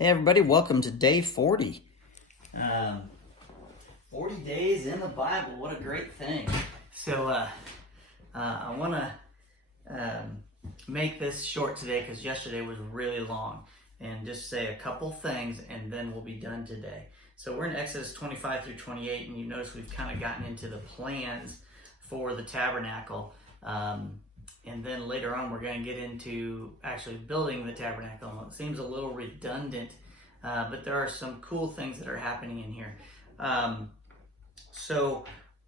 Hey everybody, welcome to day 40. 40 days in the Bible, what a great thing. So I want to make this short today because yesterday was really long, and just say a couple things and then we'll be done today. So we're in Exodus 25 through 28, and you notice we've kind of gotten into the plans for the tabernacle. And then later on, we're going to get into actually building the tabernacle. It seems a little redundant, but there are some cool things that are happening in here. So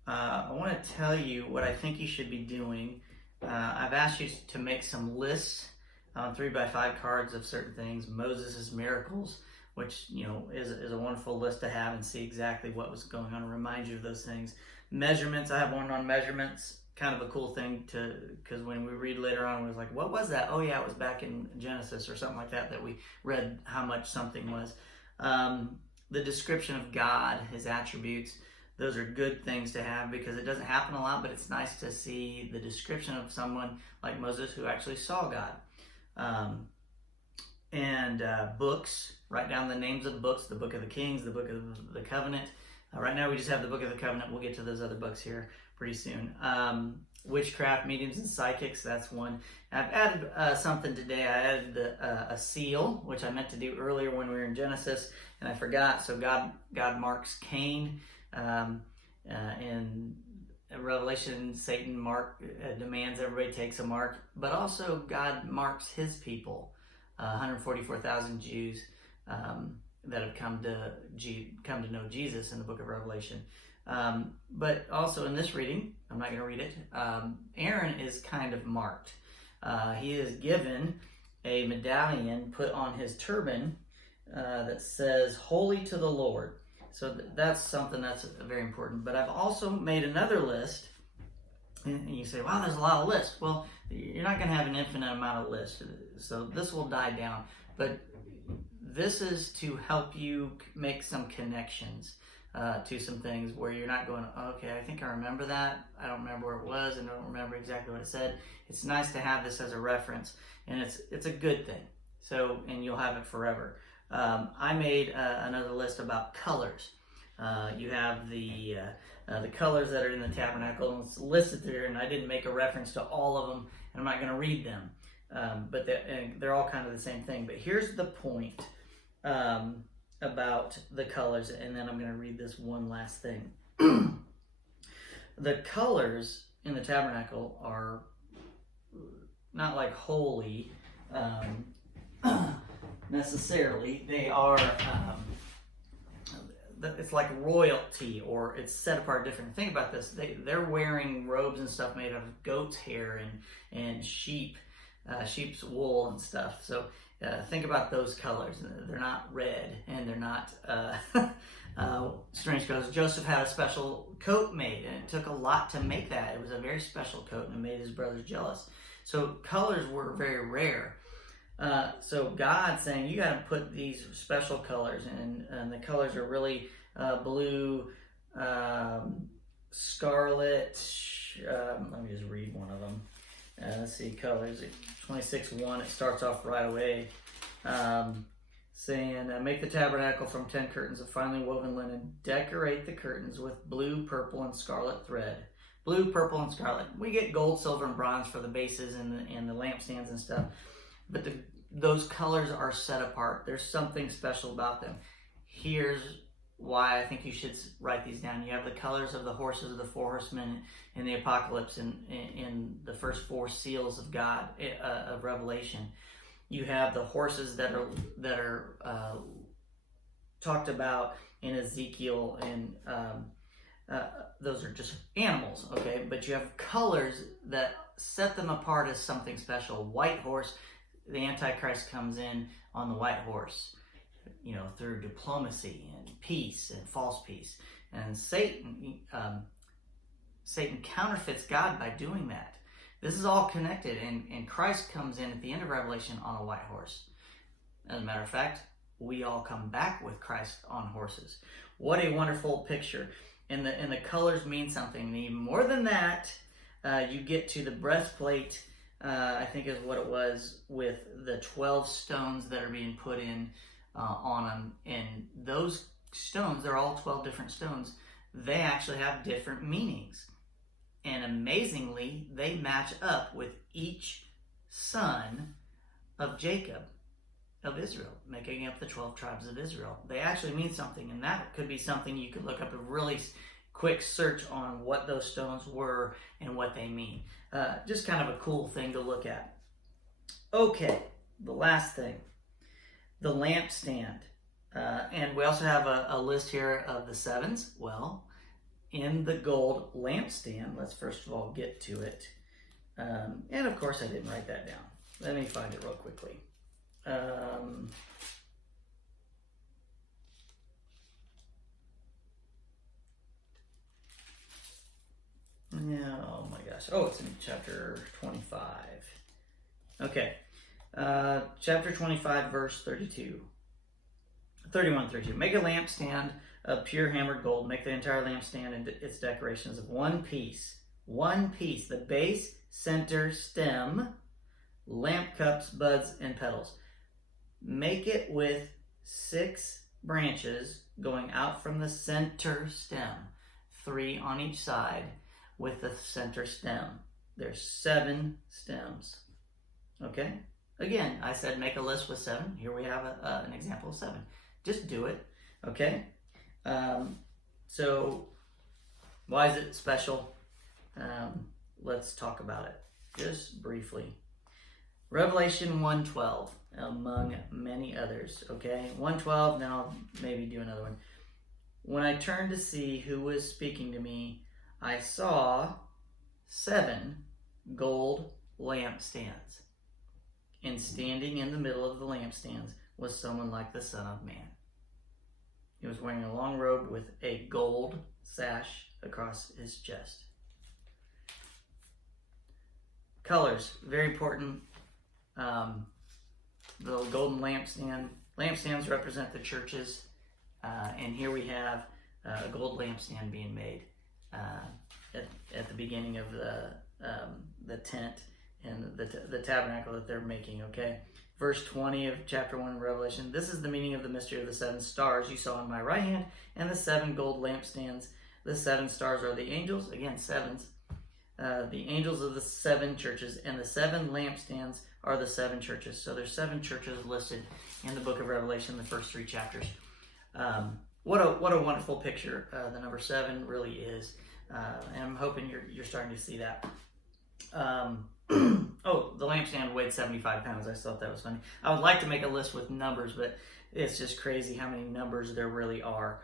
I want to tell you what I think you should be doing. I've asked you to make some lists on 3x5 cards of certain things. Moses' miracles, which is a wonderful list to have and see exactly what was going on, remind you of those things. Measurements, I have one on measurements. Kind of a cool thing because when we read later on, we're like, what was that? Oh yeah, it was back in Genesis or something like that we read how much something was. The description of God, his attributes, those are good things to have because it doesn't happen a lot, but it's nice to see the description of someone like Moses who actually saw God. And books, write down the names of books, the Book of the Kings, the Book of the Covenant. Right now we just have the Book of the Covenant. We'll get to those other books here pretty soon. Witchcraft, mediums, and psychics, that's one. I've added something today. I added a seal, which I meant to do earlier when we were in Genesis, and I forgot. So God marks Cain. In Revelation, Satan demands everybody takes a mark, but also God marks his people, 144,000 Jews that have come to know Jesus in the book of Revelation. But also in this reading, I'm not going to read it, Aaron is kind of marked. He is given a medallion put on his turban that says, "Holy to the Lord." So that's something that's very important. But I've also made another list, and you say, wow, there's a lot of lists. Well, you're not going to have an infinite amount of lists, so this will die down. But this is to help you make some connections to some things where you're not going, okay, I think I remember that. I don't remember where it was, and I don't remember exactly what it said. It's nice to have this as a reference, and it's a good thing. So, and you'll have it forever. I made another list about colors. You have the colors that are in the tabernacle, and it's listed there, and I didn't make a reference to all of them, and I'm not going to read them. But they're all kind of the same thing. But here's the point about the colors, and then I'm going to read this one last thing. The colors in the tabernacle are not like holy necessarily. They are it's like royalty, or it's set apart different. Think about this. They're wearing robes and stuff made out of goat's hair and sheep's wool and stuff. So think about those colors. They're not red, and they're not strange colors. Joseph had a special coat made, and it took a lot to make that. It was a very special coat, and it made his brothers jealous. So colors were very rare. So God's saying, you got to put these special colors in, and the colors are really blue, scarlet. Let me just read one of them. Let's see, colors. 26:1, it starts off right away saying, make the tabernacle from 10 curtains of finely woven linen. Decorate the curtains with blue, purple, and scarlet thread. Blue, purple, and scarlet. We get gold, silver, and bronze for the bases and the lampstands and stuff. But those colors are set apart. There's something special about them. Here's why I think you should write these down. You have the colors of the horses of the four horsemen in the Apocalypse, in the first four seals of God, of Revelation. You have the horses that are talked about in Ezekiel, and those are just animals, okay? But you have colors that set them apart as something special. White horse, the Antichrist comes in on the white horse, through diplomacy and peace and false peace. And Satan counterfeits God by doing that. This is all connected, and Christ comes in at the end of Revelation on a white horse. As a matter of fact, we all come back with Christ on horses. What a wonderful picture. And the colors mean something. And even more than that, you get to the breastplate. I think is what it was, with the 12 stones that are being put in on them. And those stones, they're all 12 different stones, they actually have different meanings. And amazingly, they match up with each son of Jacob, of Israel, making up the 12 tribes of Israel. They actually mean something, and that could be something you could look up a really quick search on what those stones were and what they mean. Just kind of a cool thing to look at. Okay, the last thing, the lampstand. And we also have a list here of the sevens. Well, in the gold lampstand, let's first of all get to it. And of course, I didn't write that down. Let me find it real quickly. Oh my gosh. Oh, it's in chapter 25. Okay. Chapter 25, verse 31, 32. Make a lampstand of pure hammered gold. Make the entire lampstand and its decorations of one piece. One piece. The base, center, stem, lamp cups, buds, and petals. Make it with 6 branches going out from the center stem, 3 on each side with the center stem. There's 7 stems. Okay? Again, I said make a list with 7. Here we have an example of 7. Just do it. Okay? So, why is it special? Let's talk about it just briefly. Revelation 1:12, among many others, okay? 1:12, now I'll maybe do another one. When I turned to see who was speaking to me, I saw 7 gold lampstands. And standing in the middle of the lampstands was someone like the Son of Man. He was wearing a long robe with a gold sash across his chest. Colors, very important. The golden lampstands represent the churches, and here we have a gold lampstand being made at the beginning of the tent and the tabernacle that they're making. Okay, verse 20 of chapter 1 of Revelation. This is the meaning of the mystery of the 7 stars you saw in my right hand and the 7 gold lampstands. The 7 stars are the angels, again 7s. The angels of the 7 churches, and the 7 lampstands are the 7 churches. So there's 7 churches listed in the book of Revelation, the first 3 chapters. What a wonderful picture the number 7 really is, and I'm hoping you're starting to see that. Oh, the lampstand weighed 75 pounds. I thought that was funny. I would like to make a list with numbers, but it's just crazy how many numbers there really are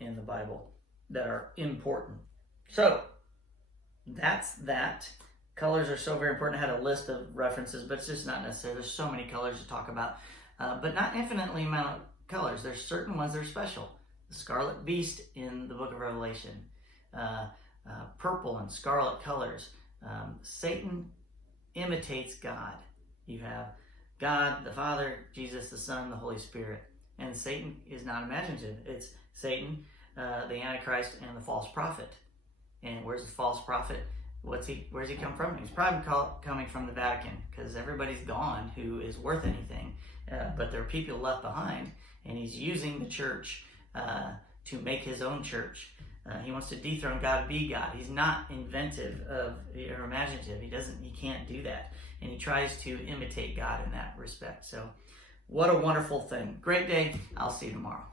in the Bible that are important. So that's that. Colors are so very important. I had a list of references, but it's just not necessary. There's so many colors to talk about, but not infinitely amount of colors. There's certain ones that are special. The scarlet beast in the book of Revelation, purple and scarlet colors. Satan imitates God. You have God, the Father, Jesus, the Son, the Holy Spirit. And Satan is not imaginative. It's Satan, the Antichrist, and the false prophet. And where's the false prophet? Where's he come from? He's probably coming from the Vatican, because everybody's gone who is worth anything. But there are people left behind, and he's using the church to make his own church. He wants to dethrone God, be God. He's not inventive or imaginative. He can't do that. And he tries to imitate God in that respect. So what a wonderful thing. Great day. I'll see you tomorrow.